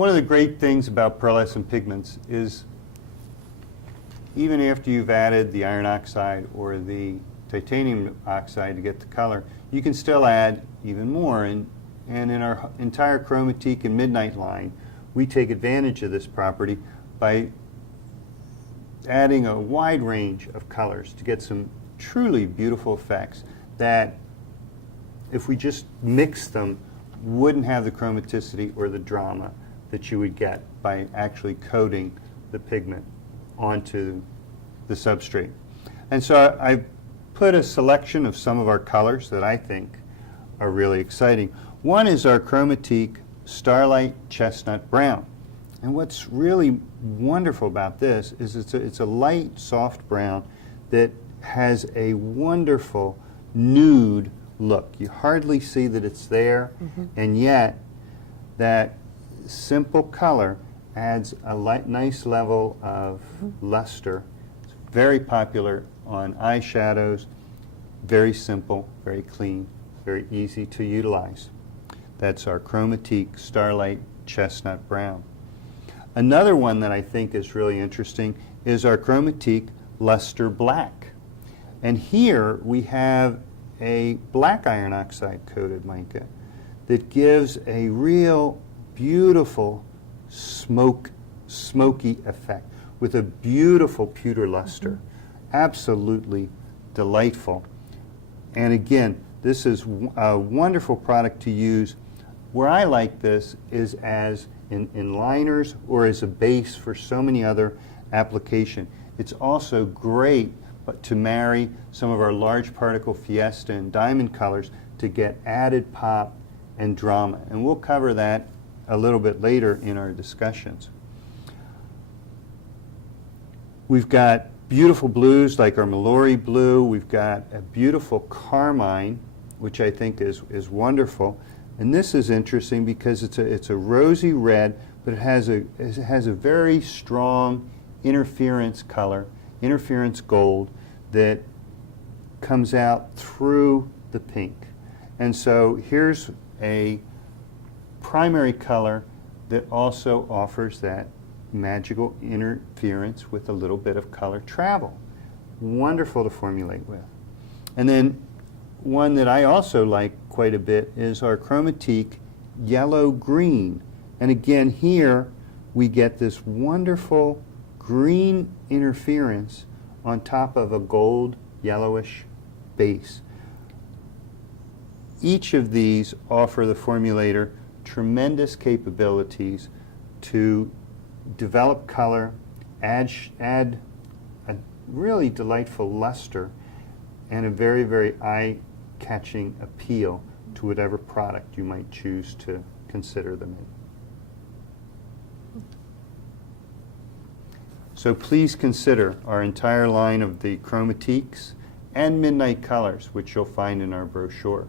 One of the great things about pearlescent pigments is even after you've added the iron oxide or the titanium oxide to get the color, you can still add even more. And in our entire chromatique and midnight line, we take advantage of this property by adding a wide range of colors to get some truly beautiful effects that, if we just mix them, wouldn't have the chromaticity or the drama that you would get by actually coating the pigment onto the substrate. And so I've put a selection of some of our colors that I think are really exciting. One is our chromatique Starlight Chestnut Brown. And what's really wonderful about this is it's a light, soft brown that has a wonderful nude look. You hardly see that it's there, and yet that simple color adds a nice level of luster. It's very popular on eyeshadows, very simple, very clean, very easy to utilize. That's our chromatique Starlight Chestnut Brown. Another one that I think is really interesting is our chromatique Luster Black. And here we have a black iron oxide coated mica that gives a real beautiful smoky effect with a beautiful pewter luster. Absolutely delightful. And again, this is a wonderful product to use. Where I like this is as in liners or as a base for so many other applications. It's also great to marry some of our large particle Fiesta and Diamond colors to get added pop and drama. And we'll cover that a little bit later in our discussions. We've got beautiful blues like our Mallory blue. We've got a beautiful carmine, which I think is wonderful. And this is interesting because it's a rosy red, but it has a very strong interference color, interference gold, that comes out through the pink. And so here's a primary color that also offers that magical interference with a little bit of color travel. Wonderful to formulate with. And then one that I also like quite a bit is our chromatique Yellow Green. And again, here we get this wonderful green interference on top of a gold yellowish base. Each of these offer the formulator tremendous capabilities to develop color, add a really delightful luster, and a very, very eye-catching appeal to whatever product you might choose to consider them in. So please consider our entire line of the chromatiques and midnight colors, which you'll find in our brochure.